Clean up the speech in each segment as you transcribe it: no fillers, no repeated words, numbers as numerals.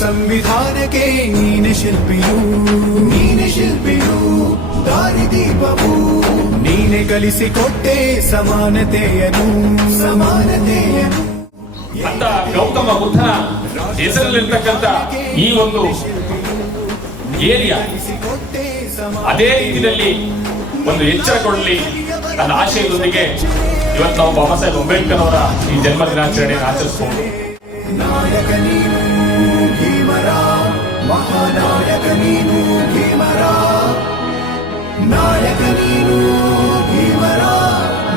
ಸಂವಿಧಾನಕ್ಕೆ ನೀನೆ ಶಿಲ್ಪಿಯು ದಾರಿದೀಪವು ನೀನೆ ಕಲಿಸಿಕೊಟ್ಟೆ ಸಮಾನತೆಯನು ಅಂತ ಗೌತಮ ಬುದ್ಧನ ಹೆಸರಲ್ಲಿರ್ತಕ್ಕಂಥ ಈ ಒಂದು ಏರಿಯಾ ಅದೇ ರೀತಿಯಲ್ಲಿ ಒಂದು ಎಚ್ಚರಗೊಳ್ಳಲಿ ನನ್ನ ಆಶಯದೊಂದಿಗೆ ಇವತ್ತು ನಾವು ಬಾಬಾ ಸಾಹೇಬ್ ಅಂಬೇಡ್ಕರ್ ಅವರ ಈ ಜನ್ಮ ದಿನಾಚರಣೆಯನ್ನು ಆಚರಿಸಬಹುದು. ನಾಯಕ ನೀನು ಭೀಮರ, ಮಹಾನಾಯಕ ನೀನು ಭೀಮರ, ನಾಯಕ ನೀನು ಭೀಮರ,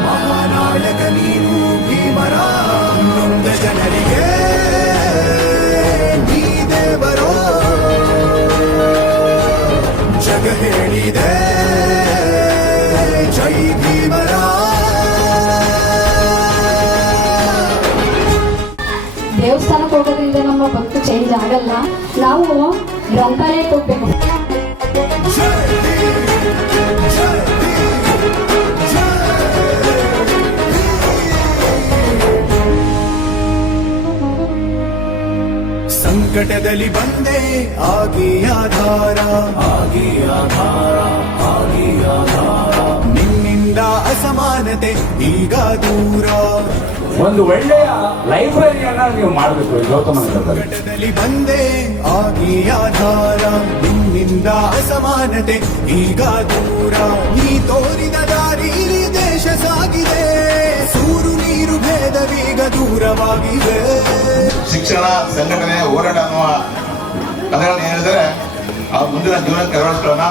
ಮಹಾನಾಯಕ ನೀನು ಭೀಮರ. ನೊಂದ ಜನರಿಗೆ ನೀ ದೇವರೋ ಜಗ ಹೇಳಿದೆ ಜೈ ಭೀಮರ. ದೇವಸ್ಥಾನಕ್ಕೆ ಹೋಗೋದ್ರಿಂದ ನಮ್ಮ ಭಕ್ತಿ ಚೇಂಜ್ ಆಗಲ್ಲ. ನಾವು ಗ್ರಂಥಾಲಯಕ್ಕೆ ಹೋಗ್ಬೇಕು. ಸಂಕಟದಲ್ಲಿ ಬಂದೆ ಆಗಿ ಆಧಾರ, ನಿನ್ನಿಂದ ಅಸಮಾನತೆ ಈಗ ದೂರ. ಒಂದು ಒಳ್ಳೆಯ ಲೈಬ್ರರಿಯನ್ನ ನೀವು ಮಾಡಬೇಕು. ಗೌತಮ ಸಂಕಟದಲ್ಲಿ ಬಂದೆ ಆಗಿ ಆಧಾರ, ನಿನ್ನಿಂದ ಅಸಮಾನತೆ ಈಗ ದೂರ. ನೀ ತೋರಿದ ದಾರಿಲಿ ದೇಶ ಸಾಗಿದೆ, ಸೂರು ನೀರು ಭೇದವೀಗ ದೂರವಾಗಿದೆ. ಶಿಕ್ಷಣ ಸಂಘಟನೆ ಹೋರಾಟ ಅನ್ನುವ ಕಥೆಗಳನ್ನು ಹೇಳಿದರೆ ಆ ಮುಂದಿನ ಜೀವನಕ್ಕೆ ಅಳವಡಿಸ್ಕೊಳ್ಳೋಣ.